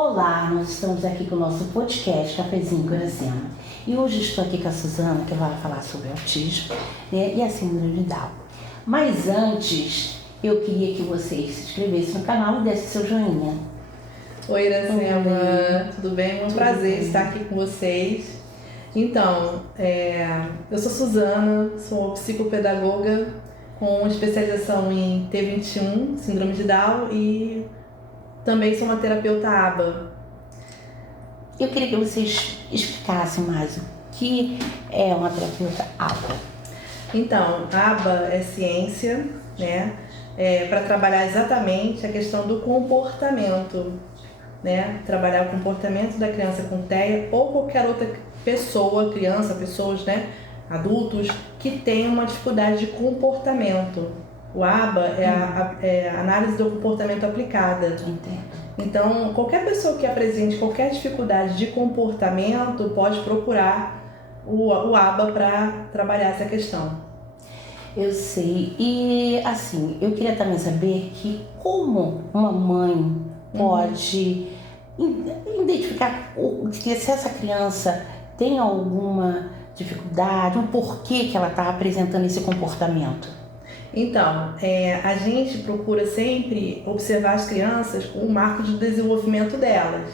Olá, nós estamos aqui com o nosso podcast Cafezinho com Iracema. E hoje estou aqui com a Suzana, que vai falar sobre autismo, né, e a síndrome de Down. Mas antes, eu queria que vocês se inscrevessem no canal e dessem seu joinha. Oi, Iracema, tudo bem? É um prazer estar aqui com vocês. Então, eu sou Suzana, sou psicopedagoga com especialização em T21, síndrome de Down, e também sou uma terapeuta ABA. Eu queria que vocês explicassem mais o que é uma terapeuta ABA. Então, ABA é ciência, né? Para trabalhar exatamente a questão do comportamento, né? Trabalhar o comportamento da criança com TEA ou qualquer outra pessoa, criança, pessoas, né? Adultos que tenham uma dificuldade de comportamento. O ABA é a análise do comportamento aplicada. Entendo. Então, qualquer pessoa que apresente qualquer dificuldade de comportamento pode procurar o ABA para trabalhar essa questão. Eu sei. E assim, eu queria também saber que como uma mãe pode identificar se essa criança tem alguma dificuldade, um porquê que ela está apresentando esse comportamento. Então, a gente procura sempre observar as crianças com o marco de desenvolvimento delas.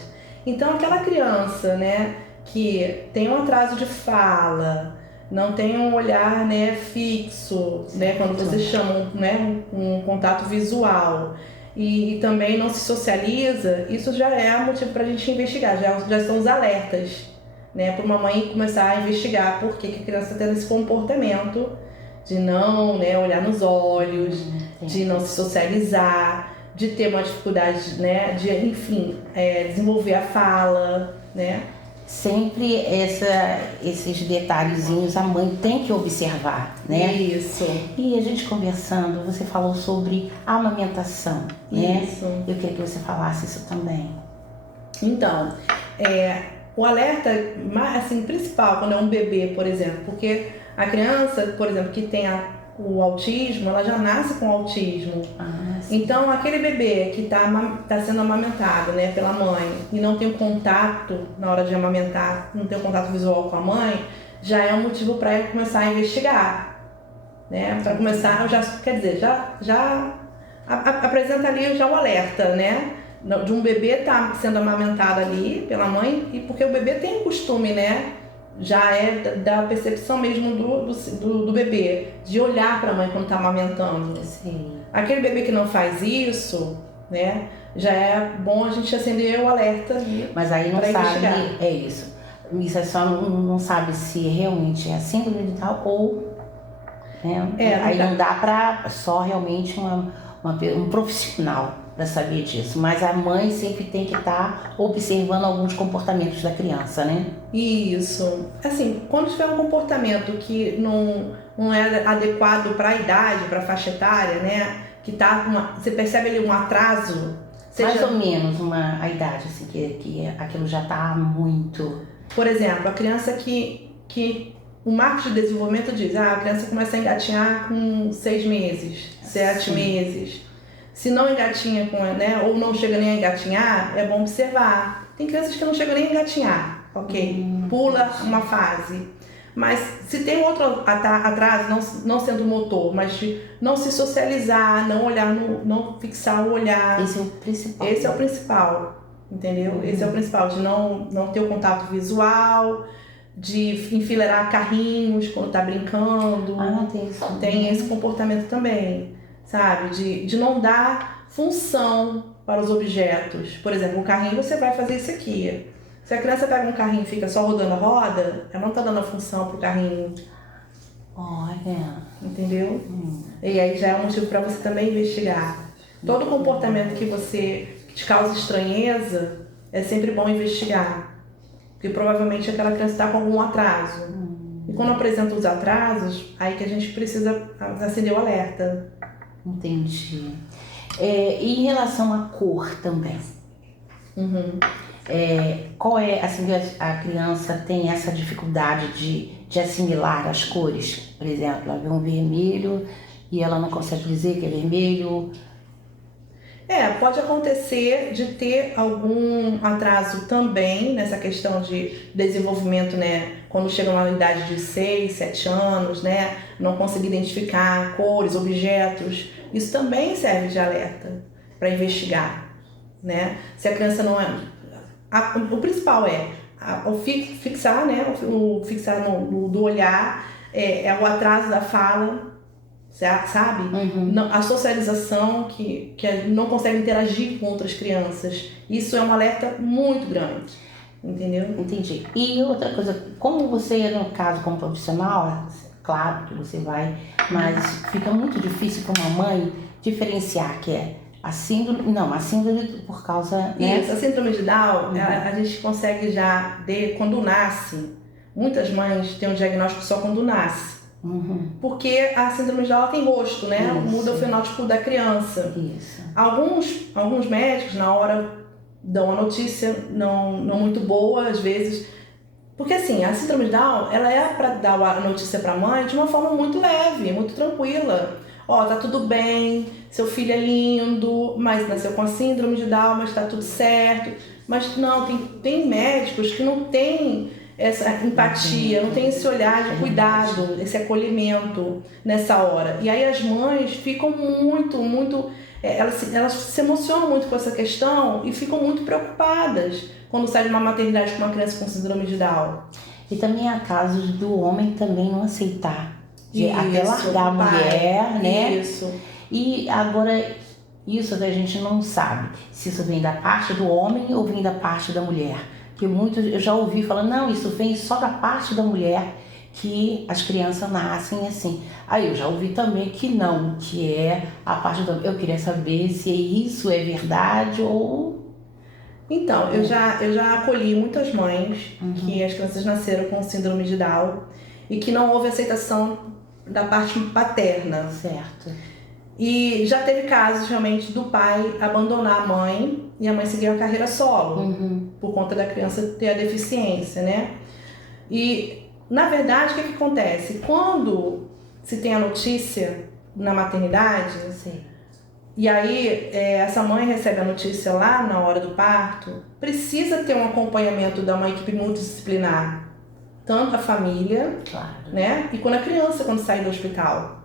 Então, aquela criança, né, que tem um atraso de fala, não tem um olhar, né, fixo, né, quando vocês chamam, né, um contato visual, e também não se socializa, isso já é motivo para a gente investigar, já são os alertas, né, para uma mãe começar a investigar por que a criança está tendo esse comportamento de não, né, olhar nos olhos, de não se socializar, de ter uma dificuldade, né, de, enfim, desenvolver a fala, né? Sempre esses detalhezinhos a mãe tem que observar, né? Isso. E a gente conversando, você falou sobre amamentação, né? Isso. Eu queria que você falasse isso também. Então, o alerta, assim, principal quando é um bebê, por exemplo, porque a criança, por exemplo, que tem o autismo, ela já nasce com autismo. Então, aquele bebê que tá sendo amamentado, né, pela mãe e não tem o contato na hora de amamentar, não tem o contato visual com a mãe, já é um motivo para ela começar a investigar, né? Para começar, já apresenta ali já o alerta, né? De um bebê tá sendo amamentado ali pela mãe, e porque o bebê tem o costume, né? Já é da percepção mesmo do bebê, de olhar para a mãe quando está amamentando. Sim. Aquele bebê que não faz isso, né, já é bom a gente acender o alerta ali. Mas aí não sabe, é isso. Isso é só não sabe se realmente é síndrome de Down ou, né? Aí não dá para só realmente um profissional para saber disso, mas a mãe sempre tem que estar observando alguns comportamentos da criança, né? Isso. Assim, quando tiver um comportamento que não é adequado para a idade, para a faixa etária, né? Que você percebe ali um atraso. Mais ou menos a idade, assim, que aquilo já está muito... Por exemplo, a criança que o marco de desenvolvimento diz, a criança começa a engatinhar com 6 meses, 7 meses. Se não engatinha né, ou não chega nem a engatinhar, é bom observar. Tem crianças que não chegam nem a engatinhar, ok? Pula uma fase. Mas se tem outro atraso, não sendo motor, mas de não se socializar, não olhar, não fixar o olhar. Esse é o principal. Esse é o principal, entendeu? Esse é o principal, de não ter o contato visual, de enfileirar carrinhos quando tá brincando. Tem isso. Tem esse comportamento também. Sabe, de não dar função para os objetos. Por exemplo, o carrinho você vai fazer isso aqui. Se a criança pega um carrinho e fica só rodando a roda, ela não está dando a função para o carrinho. Olha. Entendeu? E aí já é um motivo para você também investigar. Todo comportamento que te causa estranheza, é sempre bom investigar. Porque provavelmente aquela criança está com algum atraso. E quando apresenta os atrasos, aí que a gente precisa acender o alerta. Entendi. E em relação à cor também? Qual é, assim, a criança tem essa dificuldade de assimilar as cores? Por exemplo, ela vê um vermelho e ela não consegue dizer que é vermelho. Pode acontecer de ter algum atraso também nessa questão de desenvolvimento, né? Quando chega uma idade de 6, 7 anos, né? Não conseguir identificar cores, objetos. Isso também serve de alerta para investigar, né? Se a criança não é... O principal é o fixar, né? O fixar do olhar, é o atraso da fala, sabe? A socialização, que não consegue interagir com outras crianças. Isso é um alerta muito grande, entendeu? Entendi. E outra coisa, como você, no caso, como profissional, claro que você vai, mas fica muito difícil para uma mãe diferenciar que é a síndrome por causa... Né? Isso, a síndrome de Down, a gente consegue já, quando nasce, muitas mães têm um diagnóstico só quando nasce. Porque a síndrome de Down tem rosto, né? Isso. Muda o fenótipo da criança. Isso. Alguns médicos, na hora, dão uma notícia não muito boa, às vezes. Porque assim, a síndrome de Down, ela é para dar a notícia para a mãe de uma forma muito leve, muito tranquila. Tá tudo bem, seu filho é lindo, mas nasceu com a síndrome de Down, mas tá tudo certo. Mas não, tem médicos que não têm essa empatia, não tem esse olhar de cuidado, esse acolhimento nessa hora. E aí as mães ficam muito, elas se emocionam muito com essa questão e ficam muito preocupadas quando sai de uma maternidade com uma criança com síndrome de Down. E também há casos do homem também não aceitar, até Isso, largar a mulher, né? Isso. E agora, isso a gente não sabe se isso vem da parte do homem ou vem da parte da mulher. Que eu já ouvi falando, não, isso vem só da parte da mulher, que as crianças nascem assim. Aí eu já ouvi também que não, que é a parte do... Eu queria saber se isso é verdade ou... Então, eu já acolhi muitas mães que as crianças nasceram com síndrome de Down e que não houve aceitação da parte paterna. Certo. E já teve casos realmente do pai abandonar a mãe e a mãe seguir a carreira solo, por conta da criança ter a deficiência, né? E, na verdade, o que acontece? Quando se tem a notícia na maternidade, e aí essa mãe recebe a notícia lá na hora do parto, precisa ter um acompanhamento de uma equipe multidisciplinar, tanto a família, né? E quando a criança, quando sai do hospital.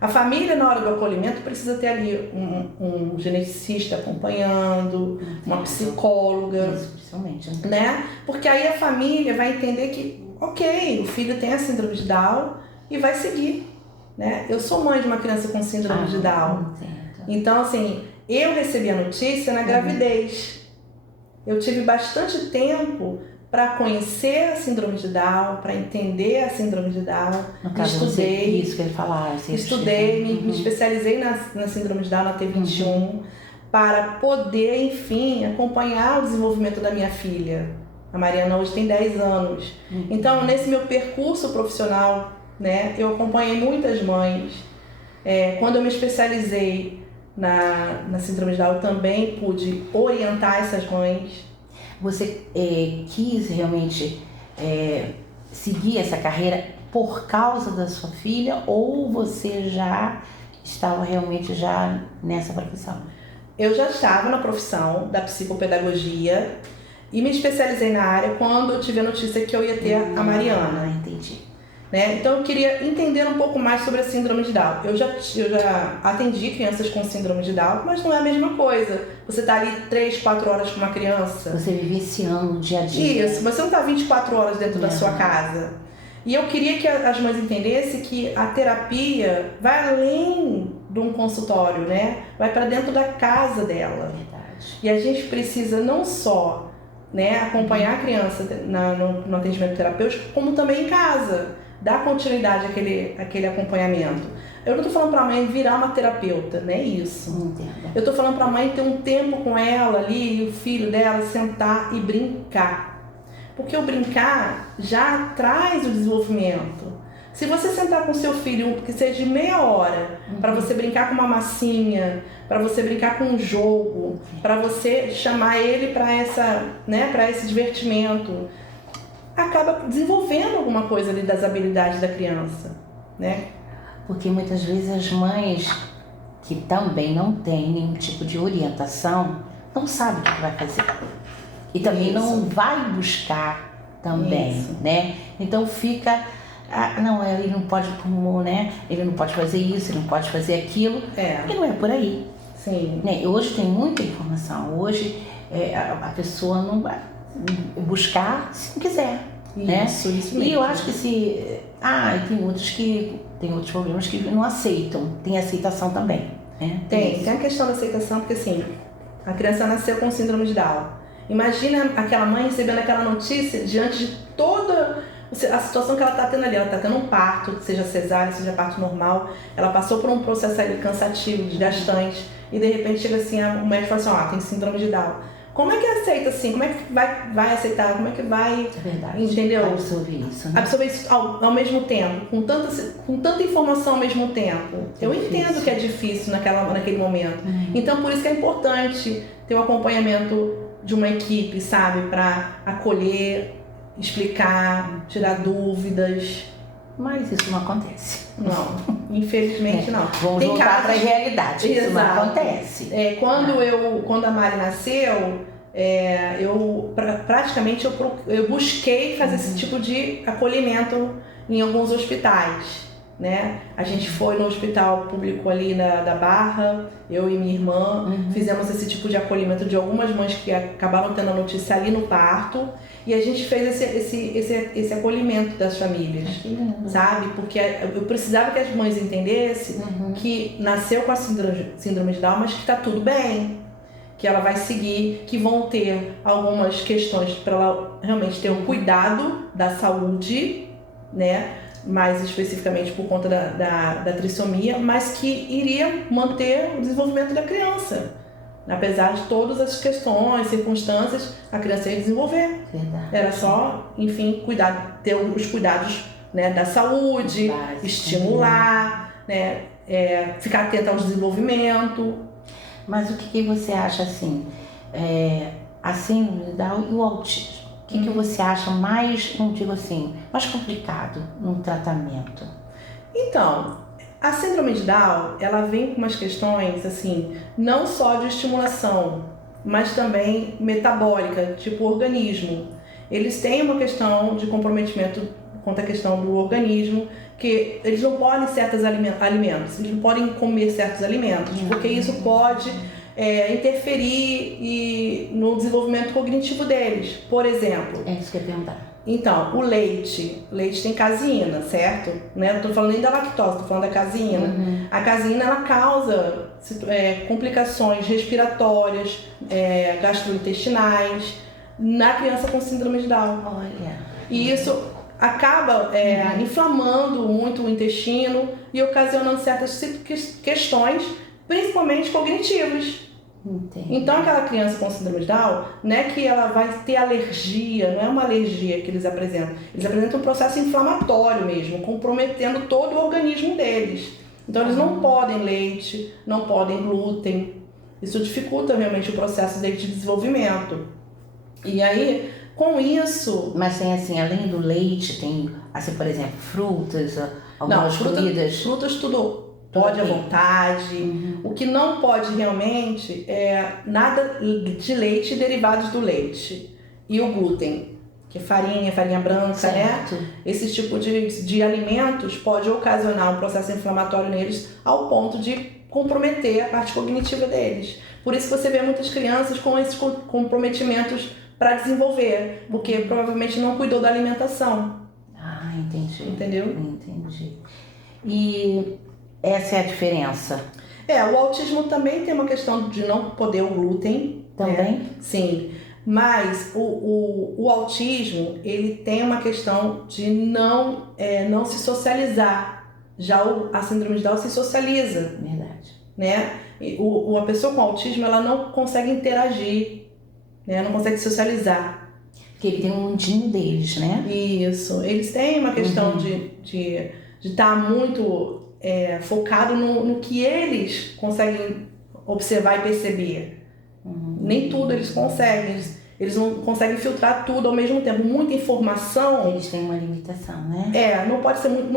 A família, na hora do acolhimento, precisa ter ali um geneticista acompanhando, uma psicóloga, principalmente, né? Porque aí a família vai entender que, ok, o filho tem a síndrome de Down e vai seguir, né? Eu sou mãe de uma criança com síndrome de Down. Então, assim, eu recebi a notícia na gravidez. Eu tive bastante tempo para conhecer a síndrome de Down, para entender a síndrome de Down. Estudei. Isso que ele falava. Estudei, me especializei na síndrome de Down, na T21, para poder, enfim, acompanhar o desenvolvimento da minha filha. A Mariana hoje tem 10 anos. Então, nesse meu percurso profissional, né, eu acompanhei muitas mães. Quando eu me especializei na síndrome de Down, eu também pude orientar essas mães. Você quis realmente seguir essa carreira por causa da sua filha ou você já estava realmente já nessa profissão? Eu já estava na profissão da psicopedagogia e me especializei na área quando eu tive a notícia que eu ia ter a Mariana. Entendi. Né? Então eu queria entender um pouco mais sobre a síndrome de Down. Eu já atendi crianças com síndrome de Down, mas não é a mesma coisa. Você tá ali 3, 4 horas com uma criança. Você vivenciando o dia a dia. Isso, você não tá 24 horas dentro da sua casa. E eu queria que as mães entendessem que a terapia vai além de um consultório, né? Vai para dentro da casa dela. Verdade. E a gente precisa não só, né, acompanhar a criança no atendimento terapêutico, como também em casa. Dar continuidade àquele acompanhamento. Eu não tô falando pra mãe virar uma terapeuta, não é isso. Entendo. Eu tô falando pra mãe ter um tempo com ela ali, e o filho dela sentar e brincar. Porque o brincar já traz o desenvolvimento. Se você sentar com seu filho, que seja de meia hora, para você brincar com uma massinha, para você brincar com um jogo, para você chamar ele para esse divertimento, acaba desenvolvendo alguma coisa ali das habilidades da criança, né? Porque muitas vezes as mães que também não tem nenhum tipo de orientação, não sabe o que vai fazer. E também não vai buscar também, né? Então fica, não, ele não pode, né? Ele não pode fazer isso, ele não pode fazer aquilo. E não é por aí. Sim. Né? Hoje tem muita informação. Hoje a pessoa não vai buscar se não quiser. Isso mesmo. E eu acho que tem outros problemas que não aceitam. Tem aceitação também. Né? Tem a questão da aceitação, porque assim, a criança nasceu com síndrome de Down. Imagina aquela mãe recebendo aquela notícia diante de toda a situação que ela está tendo ali. Ela está tendo um parto, seja cesárea, seja parto normal. Ela passou por um processo ali cansativo, desgastante. E de repente chega assim, o médico fala assim, tem síndrome de Down. Como é que aceita assim? Como é que vai aceitar? Como é que vai, entendeu? Absorver isso, né? Absorver isso ao mesmo tempo, com tanta informação ao mesmo tempo. Eu entendo que é difícil naquele momento. Então, por isso que é importante ter o acompanhamento de uma equipe, sabe? Para acolher, explicar, tirar dúvidas. Mas isso não acontece. Não, infelizmente não. Vamos voltar para a realidade. Isso não acontece. Quando a Mari nasceu, praticamente eu busquei fazer esse tipo de acolhimento em alguns hospitais, né? A gente foi no hospital público ali da Barra, eu e minha irmã, fizemos esse tipo de acolhimento de algumas mães que acabaram tendo a notícia ali no parto. E a gente fez esse acolhimento das famílias, sabe? Porque eu precisava que as mães entendessem que nasceu com a síndrome de Down, mas que está tudo bem, que ela vai seguir, que vão ter algumas questões para ela realmente ter um cuidado da saúde, né? Mais especificamente por conta da trissomia, mas que iria manter o desenvolvimento da criança. Apesar de todas as questões, circunstâncias, a criança ia desenvolver. Verdade. Era só, enfim, ter os cuidados, né, da saúde, estimular, né, ficar atento ao desenvolvimento. Mas o que você acha assim, a síndrome de Down e o autismo? O que você acha mais, não digo assim, mais complicado no tratamento? Então, a síndrome de Down, ela vem com umas questões, assim, não só de estimulação, mas também metabólica, tipo organismo. Eles têm uma questão de comprometimento quanto à questão do organismo, que eles não podem certos alimentos, eles não podem comer certos alimentos, porque isso pode interferir no desenvolvimento cognitivo deles. Por exemplo... É isso que eu ia perguntar. Então, o leite tem caseína, certo? Né? Não tô falando nem da lactose, tô falando da caseína. A caseína, ela causa complicações respiratórias, gastrointestinais na criança com síndrome de Down. Olha. E isso acaba inflamando muito o intestino e ocasionando certas questões, principalmente cognitivas. Entendi. Então aquela criança com síndrome de Down, não é que ela vai ter alergia, não é uma alergia que eles apresentam um processo inflamatório mesmo, comprometendo todo o organismo deles. Então eles não podem leite, não podem glúten, isso dificulta realmente o processo deles de desenvolvimento. E aí, com isso... Mas tem assim, além do leite, tem, assim, por exemplo, frutas, algumas comidas... Frutas tudo... Pode à vontade. O que não pode realmente é nada de leite e derivados do leite. E o glúten, que é farinha branca, certo, né? Esse tipo de alimentos pode ocasionar um processo inflamatório neles ao ponto de comprometer a parte cognitiva deles. Por isso que você vê muitas crianças com esses comprometimentos para desenvolver, porque provavelmente não cuidou da alimentação. Ah, entendi. Entendeu? Entendi. E... essa é a diferença. O autismo também tem uma questão de não poder o glúten. Também? Né? Sim. Mas o autismo, ele tem uma questão de não se socializar. Já a síndrome de Down se socializa. Verdade. Né? A pessoa com autismo, ela não consegue interagir, né? Não consegue socializar. Porque ele tem um mundinho deles, né? Isso. Eles têm uma questão de estar muito... focado no que eles conseguem observar e perceber. Nem tudo eles conseguem. Eles não conseguem filtrar tudo ao mesmo tempo. Muita informação... Eles têm uma limitação, né? Não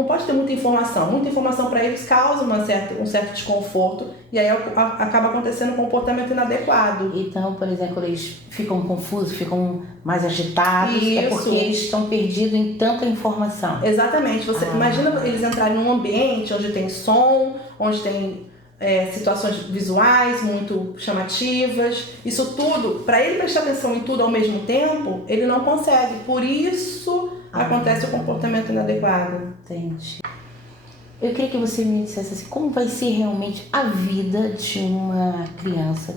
pode ter muita informação. Muita informação para eles causa um certo desconforto e aí acaba acontecendo um comportamento inadequado. Então, por exemplo, eles ficam confusos, ficam mais agitados. Isso. É porque eles estão perdidos em tanta informação. Exatamente. Você imagina eles entrarem num ambiente onde tem som, onde tem situações visuais muito chamativas. Isso tudo, para ele prestar atenção em tudo ao mesmo tempo, ele não consegue. Por isso acontece o comportamento inadequado. Entendi. Eu queria que você me dissesse assim, como vai ser realmente a vida de uma criança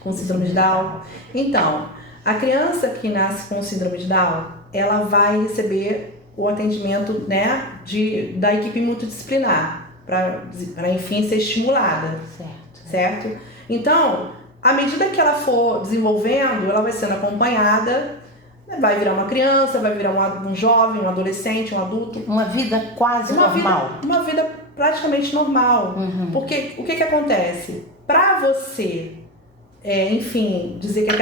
com síndrome de Down? Então, a criança que nasce com síndrome de Down, ela vai receber o atendimento, né, da equipe multidisciplinar para enfim ser estimulada, certo? Então, à medida que ela for desenvolvendo, ela vai sendo acompanhada, vai virar uma criança, vai virar um jovem, um adolescente, um adulto. Uma vida quase normal. Uma vida praticamente normal. Porque o que acontece? Para você, enfim, dizer que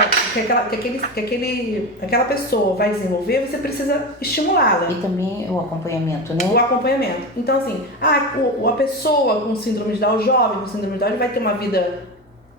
aquela pessoa vai desenvolver, você precisa estimulá-la. E também o acompanhamento, né? O acompanhamento. Então, assim, a pessoa com síndrome de Down, o jovem com síndrome de Down, ele vai ter uma vida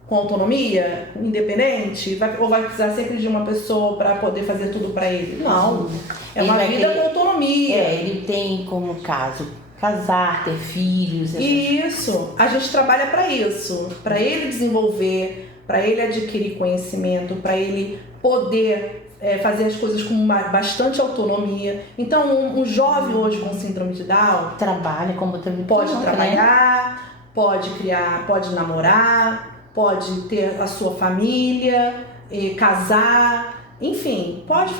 com autonomia, independente, ou vai precisar sempre de uma pessoa para poder fazer tudo para ele? Não. É uma vida com autonomia. Ele tem como caso casar, ter filhos. Isso. A gente trabalha para isso, para ele desenvolver, para ele adquirir conhecimento, para ele poder fazer as coisas com bastante autonomia. Então, um jovem hoje com síndrome de Down trabalha como também pode trabalhar, pode criar, pode namorar, pode ter a sua família, casar, enfim, pode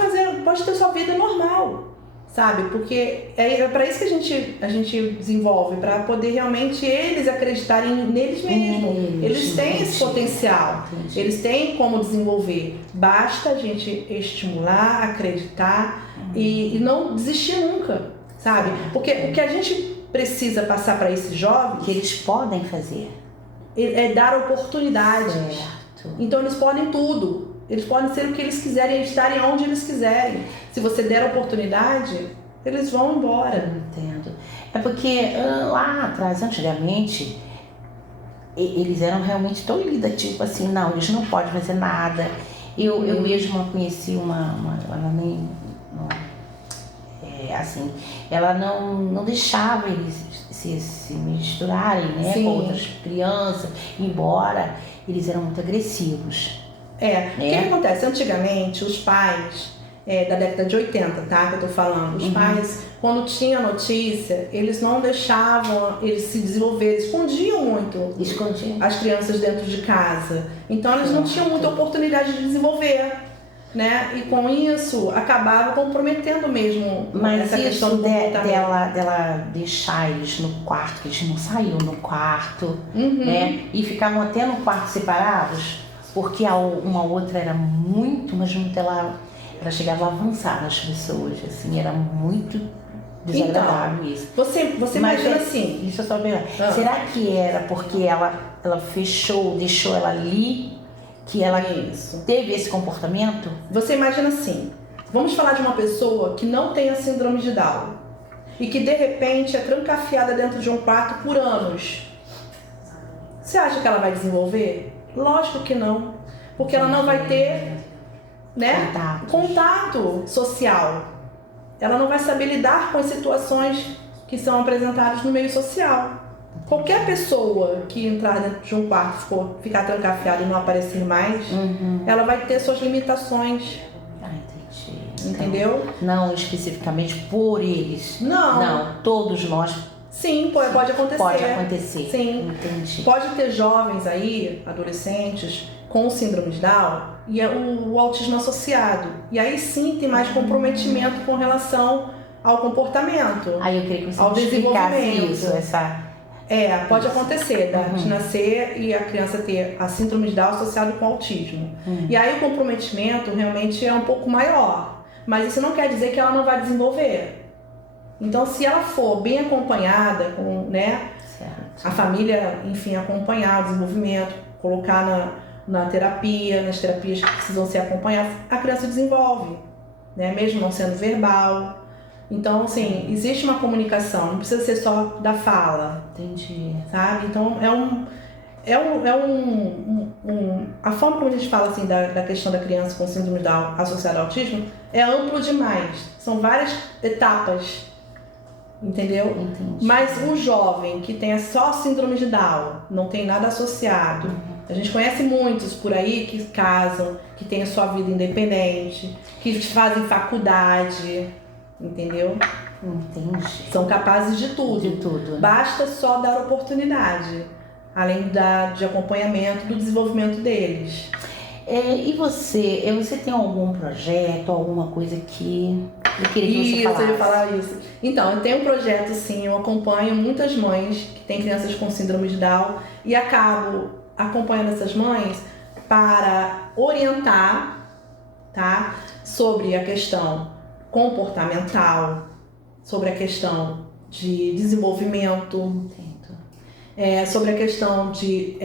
ter sua vida normal. Sabe? Porque é para isso que a gente desenvolve, para poder realmente eles acreditarem neles mesmos. Eles têm esse potencial, eles têm como desenvolver. Basta a gente estimular, acreditar e não desistir nunca, sabe? Porque o que a gente precisa passar para esses jovens... Que eles podem fazer. É dar oportunidades. Certo. Então eles podem tudo. Eles podem ser o que eles quiserem, estarem onde eles quiserem. Se você der oportunidade, eles vão embora. Eu entendo. É porque lá atrás, antigamente, eles eram realmente tão limitativos assim, não, eles não podem fazer nada. Eu mesma conheci ela nem... assim, ela não deixava eles se misturarem, né, com outras crianças, embora eles eram muito agressivos. O que acontece? Antigamente, os pais, da década de 80, tá? Que eu tô falando. Os pais, quando tinha notícia, eles não deixavam eles se desenvolver, escondiam muito as crianças dentro de casa. Então, eles não tinham muita oportunidade de desenvolver, né? E com isso, acabava comprometendo mesmo essa questão do comportamento. Dela deixar eles no quarto, que eles não saíam no quarto, né? E ficavam até no quarto separados. Porque uma outra era muito, mas muito ela chegava a avançar nas pessoas, assim, era muito desagradável isso. Você imagina assim... Deixa eu só ver. Será que era porque ela fechou, deixou ela ali, que ela teve esse comportamento? Você imagina assim, vamos falar de uma pessoa que não tem a síndrome de Down e que de repente é trancafiada dentro de um quarto por anos. Você acha que ela vai desenvolver? Lógico que não, porque ela não vai ter, né, contato social. Ela não vai saber lidar com as situações que são apresentadas no meio social. Qualquer pessoa que entrar dentro de um quarto, ficar trancafiada e não aparecer mais, ela vai ter suas limitações. Entendi. Entendeu? Então, não especificamente por eles. Não, todos nós. Sim, pode acontecer. Pode acontecer. Sim. Entendi. Pode ter jovens aí, adolescentes, com síndrome de Down e o autismo associado. E aí sim tem mais comprometimento com relação ao comportamento. Aí eu queria que você ao desenvolvimento. Isso, pode acontecer, de nascer e a criança ter a síndrome de Down associado com autismo. E aí o comprometimento realmente é um pouco maior. Mas isso não quer dizer que ela não vai desenvolver. Então, se ela for bem acompanhada, com, né, a família, enfim, acompanhar o desenvolvimento, colocar na terapia, nas terapias que precisam ser acompanhadas, a criança desenvolve, né? Mesmo não sendo verbal. Então, assim, existe uma comunicação, não precisa ser só da fala. Entendi. Sabe? Então, a forma como a gente fala assim da questão da criança com síndrome de Down associada ao autismo é amplo demais. São várias etapas, entendeu? Entendi. Mas um jovem que tenha só síndrome de Down, não tem nada associado. A gente conhece muitos por aí que casam, que têm a sua vida independente, que fazem faculdade, entendeu? Entendi. São capazes de tudo. De tudo. Basta só dar oportunidade, além de acompanhamento do desenvolvimento deles. E você tem algum projeto, alguma coisa que eu queria que você falasse? Isso, eu ia falar isso. Então, eu tenho um projeto, sim, eu acompanho muitas mães que têm crianças com síndrome de Down e acabo acompanhando essas mães para orientar, tá, sobre a questão comportamental, sobre a questão de desenvolvimento, sobre a questão de,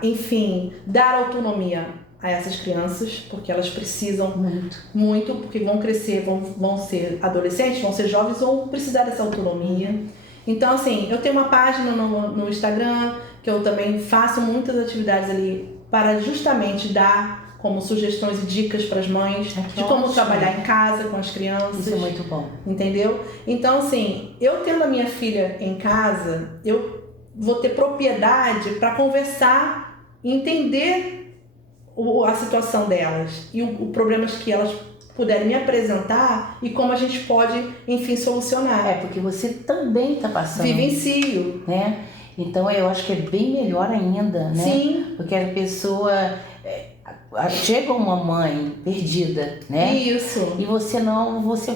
enfim, dar autonomia a essas crianças, porque elas precisam muito, porque vão crescer, vão ser adolescentes, vão ser jovens, vão precisar dessa autonomia. Então, assim, eu tenho uma página no Instagram, que eu também faço muitas atividades ali para justamente dar como sugestões e dicas para as mães de como trabalhar em casa com as crianças. Isso é muito bom. Entendeu? Então, assim, eu tendo a minha filha em casa, eu vou ter propriedade para conversar e entender a situação delas e os problemas que elas puderem me apresentar e como a gente pode, enfim, solucionar. Porque você também está passando. Vivencio. Né? Então eu acho que é bem melhor ainda, né? Sim. Porque a pessoa chega uma mãe perdida, né? Isso. E você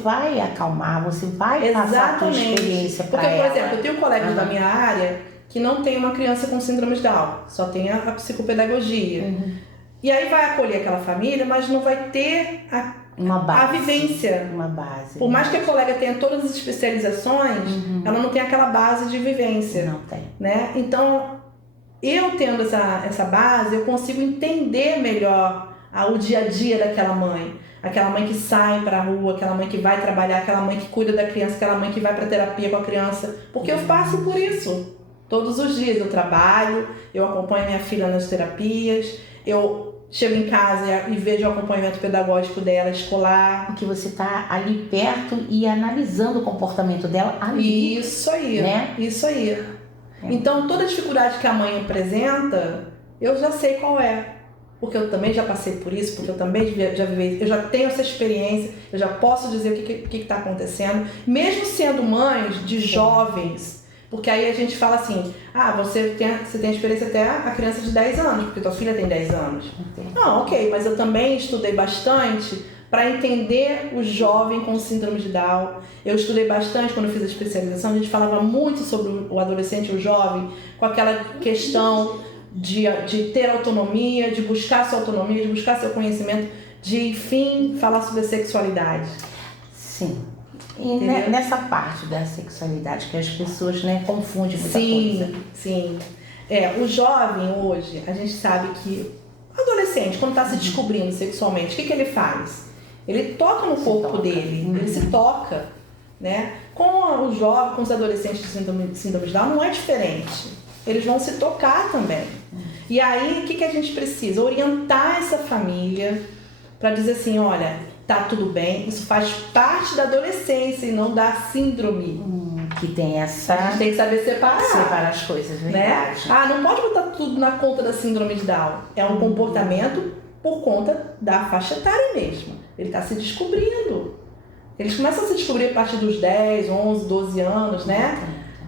vai acalmar, você vai passar a sua experiência para ela. Porque, por exemplo, eu tenho colegas da minha área que não tem uma criança com síndrome de Down, só tem a psicopedagogia. E aí vai acolher aquela família, mas não vai ter a vivência. Uma base. Por mais que a colega tenha todas as especializações, ela não tem aquela base de vivência. Não tem. Né? Então, eu tendo essa base, eu consigo entender melhor o dia a dia daquela mãe. Aquela mãe que sai para a rua, aquela mãe que vai trabalhar, aquela mãe que cuida da criança, aquela mãe que vai para terapia com a criança. Porque eu passo por isso. Todos os dias eu trabalho, eu acompanho minha filha nas terapias, eu chego em casa e vejo o acompanhamento pedagógico dela, escolar. Porque você está ali perto e analisando o comportamento dela ali. Isso aí, né? Isso aí. Então, toda dificuldade que a mãe apresenta, eu já sei qual é. Porque eu também já passei por isso, porque eu também já vivi, eu já tenho essa experiência, eu já posso dizer o que está acontecendo. Mesmo sendo mães de jovens, porque aí a gente fala assim, você tem experiência até a criança de 10 anos, porque tua filha tem 10 anos. Não, ok, mas eu também estudei bastante para entender o jovem com síndrome de Down. Eu estudei bastante quando eu fiz a especialização, a gente falava muito sobre o adolescente, o jovem, com aquela questão de ter autonomia, de buscar sua autonomia, de buscar seu conhecimento, de, enfim, falar sobre a sexualidade. Sim. E nessa parte da sexualidade que as pessoas, né, confundem muita coisa. Sim. O jovem hoje, a gente sabe que o adolescente, quando está se descobrindo sexualmente, o que ele faz? Ele toca no corpo dele, ele se toca, né? Com os jovens, com os adolescentes de síndrome de Down, não é diferente. Eles vão se tocar também. E aí, o que a gente precisa? Orientar essa família para dizer assim, olha, tá tudo bem, isso faz parte da adolescência e não da síndrome. Que tem essa... A gente tem que saber separar as coisas, verdade. Né? Não pode botar tudo na conta da síndrome de Down. É um comportamento por conta da faixa etária mesmo. Ele está se descobrindo. Eles começam a se descobrir a partir dos 10, 11, 12 anos, né?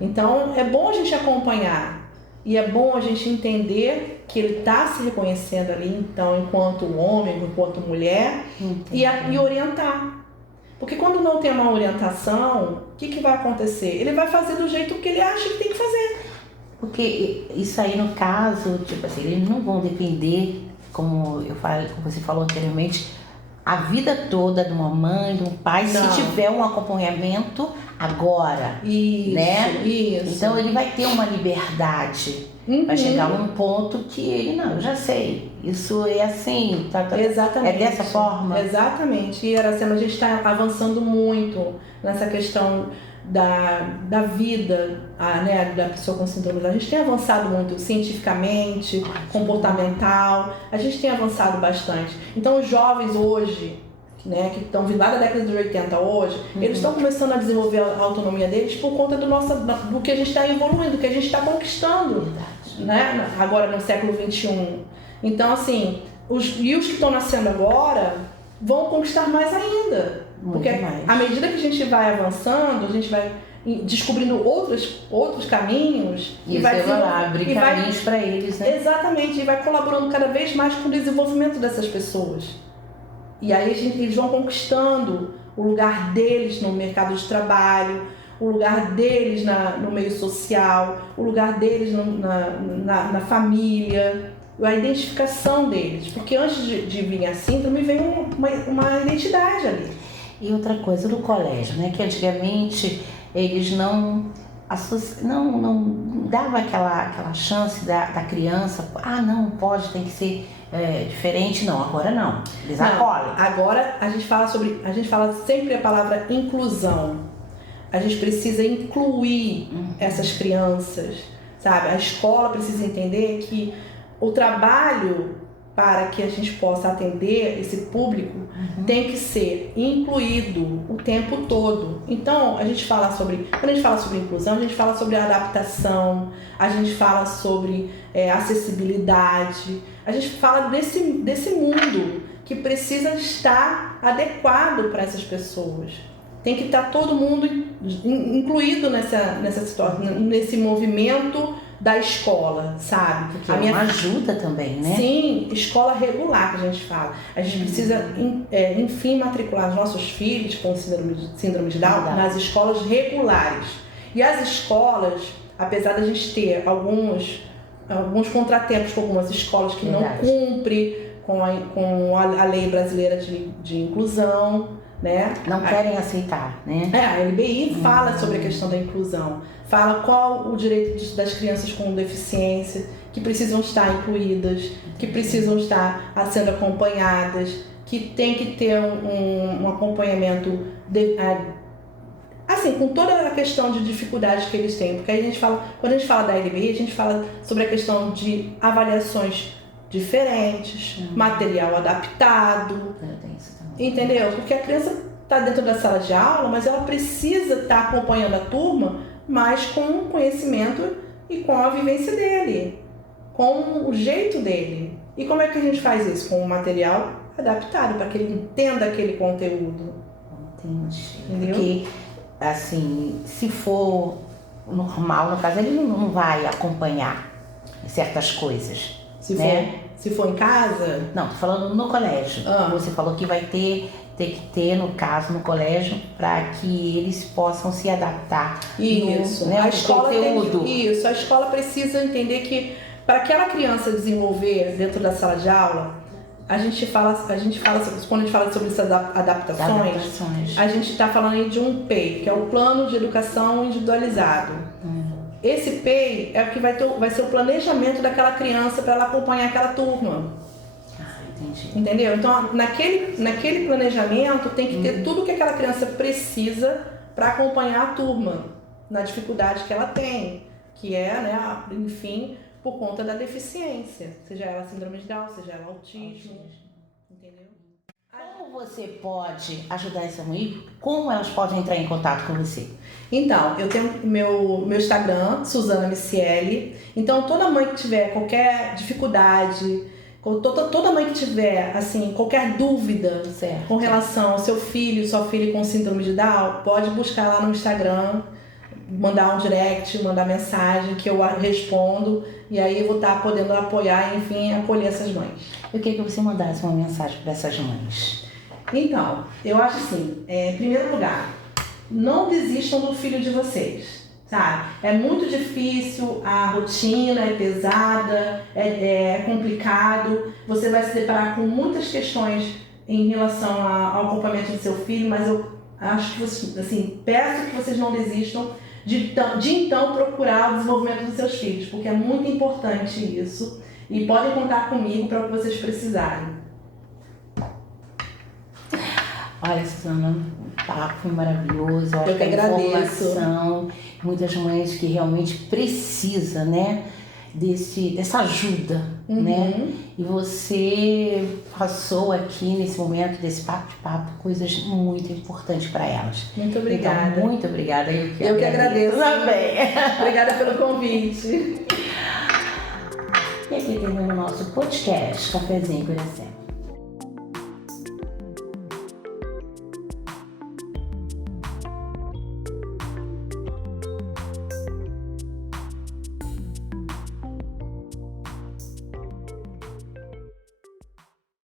Então, é bom a gente acompanhar. E é bom a gente entender que ele está se reconhecendo ali, então, enquanto homem, enquanto mulher, e orientar. Porque quando não tem uma orientação, o que vai acontecer? Ele vai fazer do jeito que ele acha que tem que fazer. Porque isso aí, no caso, tipo assim, eles não vão depender, como você falou anteriormente, a vida toda de uma mãe, de um pai, se tiver um acompanhamento agora, isso, né? Isso. Então ele vai ter uma liberdade. Vai chegar num ponto que ele, não, eu já sei, isso é assim, Exatamente. É dessa forma? Exatamente. E, Iracema, a gente está avançando muito nessa questão da vida, né, da pessoa com síndrome. A gente tem avançado muito cientificamente, comportamental, a gente tem avançado bastante. Então, os jovens hoje, né, que estão vindo lá da década de 80 hoje, eles estão começando a desenvolver a autonomia deles por conta do que a gente está evoluindo, do que a gente está conquistando, né, agora no século XXI. Então, assim, os que estão nascendo agora vão conquistar mais ainda. Porque à medida que a gente vai avançando, a gente vai descobrindo outros caminhos e vai abrir caminhos para eles, né? Exatamente, e vai colaborando cada vez mais com o desenvolvimento dessas pessoas. E aí eles vão conquistando o lugar deles no mercado de trabalho, o lugar deles no meio social, o lugar deles na família, a identificação deles. Porque antes de vir a síndrome, vem uma identidade ali. E outra coisa, no colégio, né? Que antigamente eles não dava aquela chance da criança, não pode, tem que ser diferente, não, agora não, eles acolhem. Agora a gente fala sempre a palavra inclusão. A gente precisa incluir essas crianças, sabe? A escola precisa entender que o trabalho para que a gente possa atender esse público tem que ser incluído o tempo todo. Então, quando a gente fala sobre inclusão, a gente fala sobre adaptação, a gente fala sobre acessibilidade, a gente fala desse mundo que precisa estar adequado para essas pessoas. Tem que estar todo mundo incluído nessa situação, nesse movimento da escola, sabe? Porque uma ajuda também, né? Sim, escola regular que a gente fala. A gente precisa, enfim, matricular os nossos filhos com síndrome de Down nas escolas regulares. E as escolas, apesar da gente ter alguns contratempos com algumas escolas que não cumprem com a lei brasileira de inclusão, né? Não querem aceitar, né? A LBI fala sobre a questão da inclusão, fala qual o direito das crianças com deficiência, que precisam estar incluídas, que precisam estar sendo acompanhadas, que tem que ter um acompanhamento assim, com toda a questão de dificuldades que eles têm, porque quando a gente fala da LBI, a gente fala sobre a questão de avaliações diferentes, material adaptado, entendeu? Porque a criança está dentro da sala de aula, mas ela precisa estar acompanhando a turma, mas com o conhecimento e com a vivência dele, com o jeito dele. E como é que a gente faz isso? Com o material adaptado, para que ele entenda aquele conteúdo. Entendi. Entendeu? Porque, assim, se for normal, no caso, ele não vai acompanhar certas coisas. Se for em casa? Não, tô falando no colégio. Você falou que vai ter que ter, no caso, no colégio, para que eles possam se adaptar. Isso, a escola conteúdo. Isso, a escola precisa entender que para aquela criança desenvolver dentro da sala de aula, quando a gente fala sobre essas adaptações, a gente está falando aí de um PEI, que é o Plano de Educação Individualizado. Esse PEI é o que vai ser o planejamento daquela criança para ela acompanhar aquela turma. Entendi. Entendeu? Então, naquele planejamento tem que ter tudo que aquela criança precisa para acompanhar a turma, na dificuldade que ela tem, que é, né, enfim, por conta da deficiência, seja ela síndrome de Down, seja ela autismo. Entendeu? Como você pode ajudar essa mulher? Como elas podem entrar em contato com você? Então, eu tenho meu Instagram, Suzana Micieli. Então, toda mãe que tiver qualquer dificuldade, toda mãe que tiver, assim, qualquer dúvida com relação ao seu filho, sua filha com síndrome de Down, pode buscar lá no Instagram, mandar um direct, mandar mensagem que eu respondo, e aí eu vou estar podendo apoiar e, enfim, acolher essas mães. Eu queria que você mandasse uma mensagem para essas mães. Então, eu acho assim, em primeiro lugar, não desistam do filho de vocês, sabe? É muito difícil, a rotina é pesada, é complicado, você vai se deparar com muitas questões em relação ao acompanhamento do seu filho, mas eu acho que vocês, assim, peço que vocês não desistam, de então procurar o desenvolvimento dos seus filhos, porque é muito importante isso. E podem contar comigo para o que vocês precisarem. Olha, Suzana, o papo foi maravilhoso. Eu que agradeço. Informação, muitas mães que realmente precisam, né, dessa ajuda, né? E você passou aqui nesse momento desse papo coisas muito importantes para elas. Muito obrigada. Então, muito obrigada. Eu que agradeço também. Obrigada pelo convite. E aqui termina o nosso podcast Cafézinho por Exemplo.